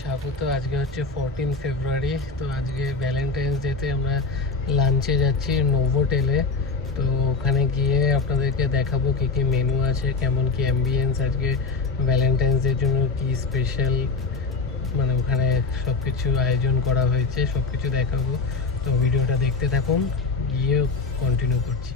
স্বাগত। আজকে হচ্ছে 14 ফেব্রুয়ারি। তো আজকে ভ্যালেন্টাইন্স ডেতে আমরা লাঞ্চে যাচ্ছি নোভোটেলে। তো ওখানে গিয়ে আপনাদেরকে দেখাবো কী কী মেনু আছে, কেমন কি অ্যাম্বিয়েন্স, আজকে ভ্যালেন্টাইন্স ডের জন্য কি স্পেশাল, মানে ওখানে সব কিছু আয়োজন করা হয়েছে, সব কিছু দেখাবো। তো ভিডিওটা দেখতে থাকুন, গিয়ে কন্টিনিউ করছি।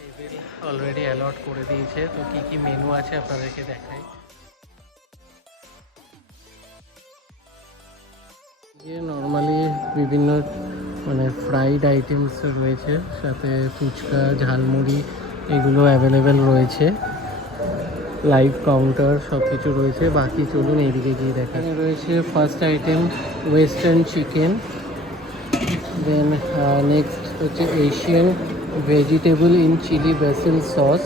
টেবিল অলরেডি অ্যালট করে দিয়েছে। তো কি কি মেনু আছে আপনাদেরকে দেখাই। নর্মালি বিভিন্ন মানে ফ্রাইড আইটেমস রয়েছে, সাথে ফুচকা, ঝালমুড়ি এগুলো অ্যাভেলেবেল রয়েছে। লাইভ কাউন্টার সব কিছু রয়েছে। বাকি চলুন এইদিকে গিয়ে দেখা। রয়েছে first item western chicken, then next হচ্ছে Asian vegetable in chilli basil sauce,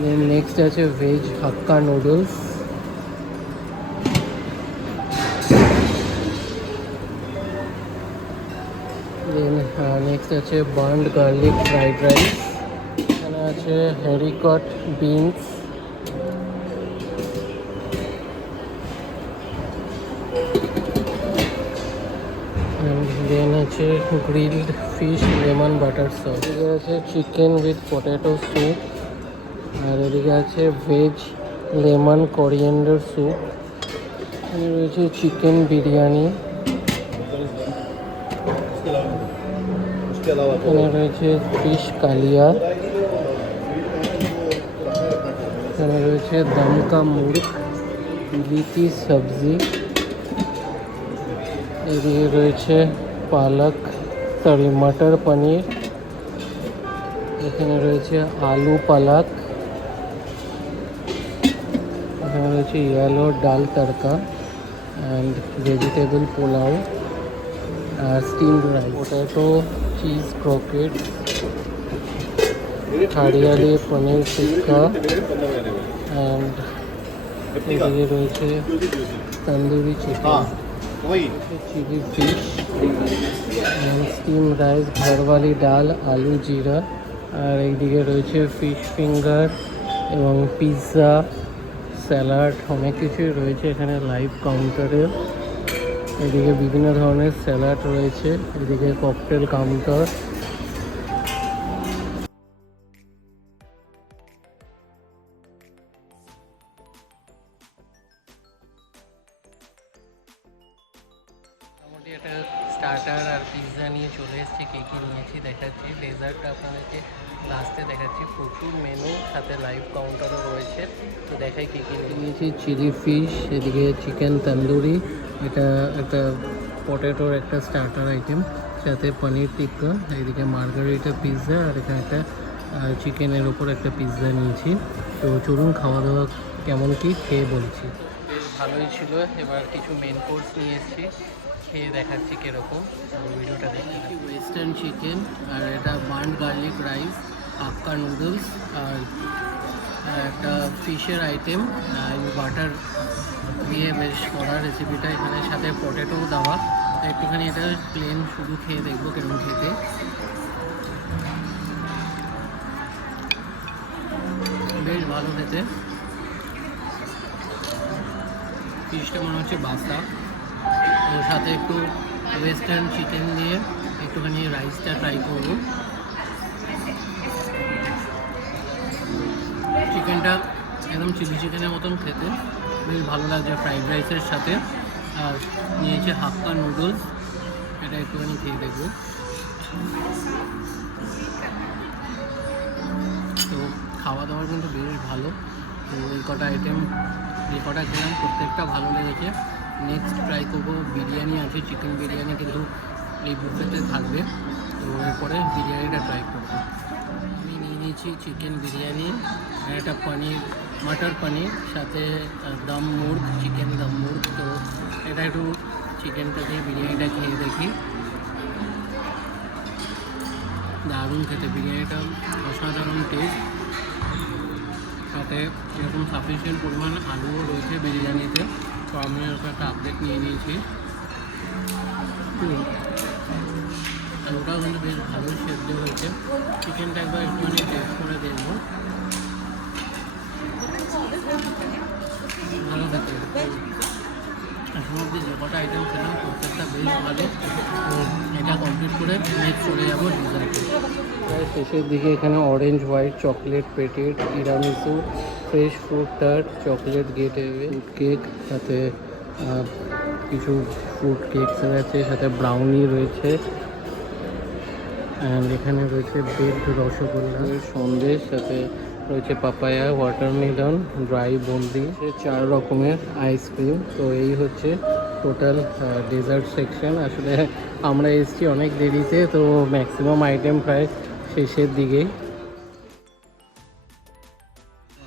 then next আছে veg hakka noodles, then next আছে বার্নড গার্লিক ফ্রাইড রাইস, এখানে আছে হ্যারিকট বিনস, দেন আছে grilled fish lemon butter sauce, এদিকে আছে chicken with potato soup, আর এদিকে আছে ভেজ লেমন কোরিয়েন্ডার স্যুপ, এখানে রয়েছে চিকেন বিরিয়ানি, এখানে রয়েছে ফিশ কালিয়া, এখানে রয়েছে দমকা মুর্গ, বিলিতি সবজি, এদিকে রয়েছে পালক মটর পনির, এখানে রয়েছে আলু পালক, এখানে রয়েছে yellow dal tadka and vegetable pulao আর steamed rice, potato cheese croquette, hariyali paneer tikka and এদিকে রয়েছে tandoori chicken, chilli fish and steam rice, gharwali dal, aloo jeera, আর এইদিকে রয়েছে ফিশ ফিঙ্গার এবং পিৎজা, স্যালাড, অনেক কিছুই রয়েছে এখানে লাইভ কাউন্টারে। এদিকে বিভিন্ন ধরনের স্যালাড রয়েছে, এদিকে ককটেল কাউন্টার। মোটামুটি একটা স্টার্টার আর পিৎজা নিয়ে চলে এসেছি। কী কী নিয়েছি দেখাচ্ছি, ডেজার্টটা আপনাদেরকে লাস্টে দেখাচ্ছি। প্রচুর মেনু, সাথে লাইভ কাউন্টারও রয়েছে। তো দেখাই কী কী নিয়েছি। চিলি ফিশ, এদিকে চিকেন তন্দুরি, এটা একটা পটেটোর একটা স্টার্টার আইটেম, সাথে পনির টিক্কা, এদিকে মার্গারিটা পিৎজা, আর এখানে একটা চিকেনের ওপর একটা পিৎজা নিয়েছি। তো চলুন খাওয়া দাওয়া কেমন কি খেয়ে বলছি। বেশ ভালোই ছিল। এবার কিছু মেন কোর্স নিয়ে এসেছি, খেয়ে দেখাচ্ছি কীরকম, ভিডিওটা দেখি। ওয়েস্টার্ন চিকেন, আর এটা বার্নড গার্লিক রাইস, হাক্কা নুডলস, আর একটা ফিশের আইটেম বাটার দিয়ে বেশ করা রেসিপিটা, এখানে সাথে পটেটোও দেওয়া। একটুখানি এটা প্লেন শুধু খেয়ে দেখবো কেমন খেতে। বেশ ভালো খেতে। ফিশটা মনে হচ্ছে বাসা, ওর সাথে একটু ওয়েস্টার্ন চিকেন দিয়ে একটুখানি রাইসটা ট্রাই করবো। একদম চিলি চিকেনের মতন খেতে, বেশ ভালো লাগছে ফ্রাইড রাইসের সাথে। আর নিয়েছে হাক্কা নুডলস, এটা একটুখানি খেয়ে দেখবো। তো খাওয়া দাওয়ার কিন্তু বেশ ভালো। তো এই কটা আইটেম যে কটা খেলাম প্রত্যেকটা ভালো লেগেছে। নেক্সট ট্রাই করবো বিরিয়ানি আছে, চিকেন বিরিয়ানি কিন্তু এই বুফেতে থাকবে। তো এরপরে বিরিয়ানিটা ট্রাই করবো। আমি নিয়ে নিয়েছি চিকেন বিরিয়ানি, একটা পনির মটর পনির, সাথে দম মুর্গ, চিকেন দম মুর্গ। তো এটা একটু চিকেনটা দিয়ে বিরিয়ানিটা খেয়ে দেখি। দারুণ খেতে, বিরিয়ানিটা অসাধারণ টেস্ট। সাথে এরকম সাফিসিয়েন্ট পরিমাণ আলুও রয়েছে বিরিয়ানিতে। তো আমি ওটা একটা আপডেট নিয়ে নিয়েছি। আলুটাও কিন্তু বেশ ভালোই সেদ্ধ হয়েছে। চিকেনটা একবার একটুখানি টেস্ট করে দেখবো। ভালো থাকে। এখন অব্দি যে কটা আইটেম খেলাম প্রত্যেকটা বেশ ভালো। তো এটা কমপ্লিট করে নেক্সট চলে যাবো ডিজার্টে। শেষের দিকে এখানে অরেঞ্জ হোয়াইট চকলেট পেটেড, tiramisu, fresh fruit tart, chocolate gateau, cake, সাথে কিছু ফ্রুট কেকস রয়েছে, সাথে ব্রাউনি রয়েছে। অ্যান্ড এখানে রয়েছে বেকড রসগোল্লা, সন্দেশ, সাথে রয়েছে পাপায়া, ওয়াটারমেলন, ড্রাই বুন্দি, 4 রকমের আইসক্রিম। তো এই হচ্ছে টোটাল ডেজার্ট সেকশন। আসলে আমরা এসেছি অনেক দেরিতে, তো ম্যাক্সিমাম আইটেম প্রায় শেষের দিকেই।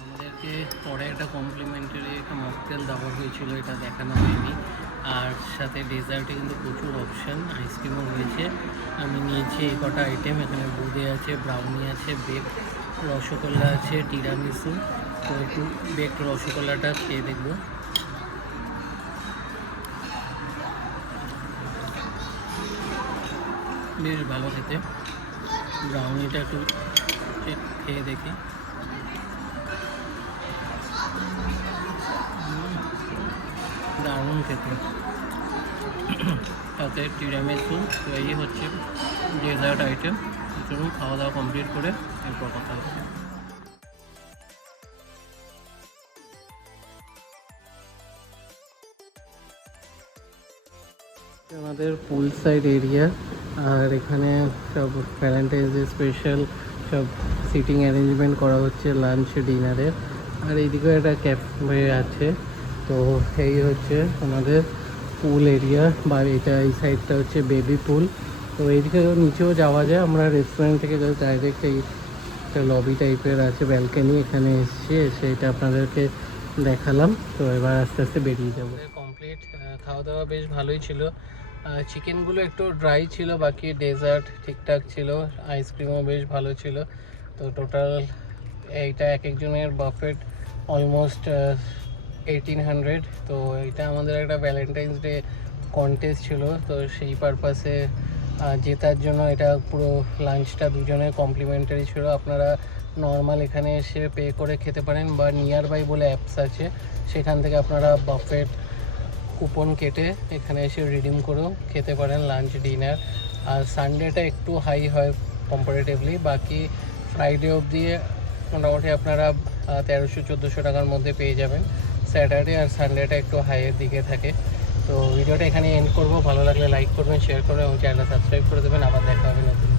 আমাদেরকে পরে একটা কমপ্লিমেন্টারি একটা মকটেল দেওয়া হয়েছিল, এটা দেখানো হয়নি। আর সাথে ডেজার্টে কিন্তু প্রচুর অপশান, আইসক্রিমও রয়েছে। আমি নিয়েছি এই কটা আইটেম। এখানে বুঁদে আছে, ব্রাউনি আছে, বেক রসগোল্লা আছে, টিরামিসু। তো একটু বেক রসগোল্লাটা খেয়ে দেখবো। বেশ ভালো খেতে। ব্রাউনিটা একটু খেয়ে দেখি। দারুণ খেতে। সাথে টিরামিসু। তো এই হচ্ছে ডেজার্ট আইটেম। চলুন খাওয়া দাওয়া কমপ্লিট করে এরপর কথা হচ্ছে। আমাদের পুল সাইড এরিয়া, আর এখানে সব ভ্যালেন্টাইন্স ডে স্পেশাল সব সিটিং অ্যারেঞ্জমেন্ট করা হচ্ছে লাঞ্চ ডিনারের। আর এইদিকেও একটা ক্যাফে আছে। তো এই হচ্ছে আমাদের পুল এরিয়া, বা এটা এই সাইডটা হচ্ছে বেবি পুল। তো এইদিকে নিচেও যাওয়া যায়। আমরা রেস্টুরেন্ট থেকে ডাইরেক্ট এই একটা লবি টাইপের আছে, ব্যালকনি, এখানে এসে এটা আপনাদেরকে দেখালাম। তো এবার আস্তে আস্তে বেরিয়ে যাবো। কমপ্লিট খাওয়া দাওয়া বেশ ভালোই ছিল। চিকেনগুলো একটু ড্রাই ছিল, বাকি ডেজার্ট ঠিকঠাক ছিল, আইসক্রিমও বেশ ভালো ছিল। তো টোটাল এইটা এক একজনের বাফেট অলমোস্ট 1800। তো এটা আমাদের একটা ভ্যালেন্টাইন্স ডে কন্টেস্ট ছিল, তো সেই পারপাসে জেতার জন্য এটা পুরো লাঞ্চটা দুজনের কমপ্লিমেন্টারি ছিল। আপনারা নর্মাল এখানে এসে পে করে খেতে পারেন, বা নিয়ার বাই বলে অ্যাপস আছে, সেখান থেকে আপনারা বাফেট কুপন কেটে এখানে এসে রিডিম করেও খেতে পারেন লাঞ্চ ডিনার। আর সানডেটা একটু হাই হয় কম্পারেটিভলি, বাকি ফ্রাইডে অবধি মোটামুটি আপনারা 1300-1400 টাকার মধ্যে পেয়ে যাবেন। স্যাটারডে আর সানডেটা একটু হাইয়ের দিকে থাকে। তো ভিডিওটা এখানে এন্ড করবো। ভালো লাগলে লাইক করবেন, শেয়ার করবেন এবং চ্যানেলটা সাবস্ক্রাইব করে দেবেন। আবার দেখা হবে নতুন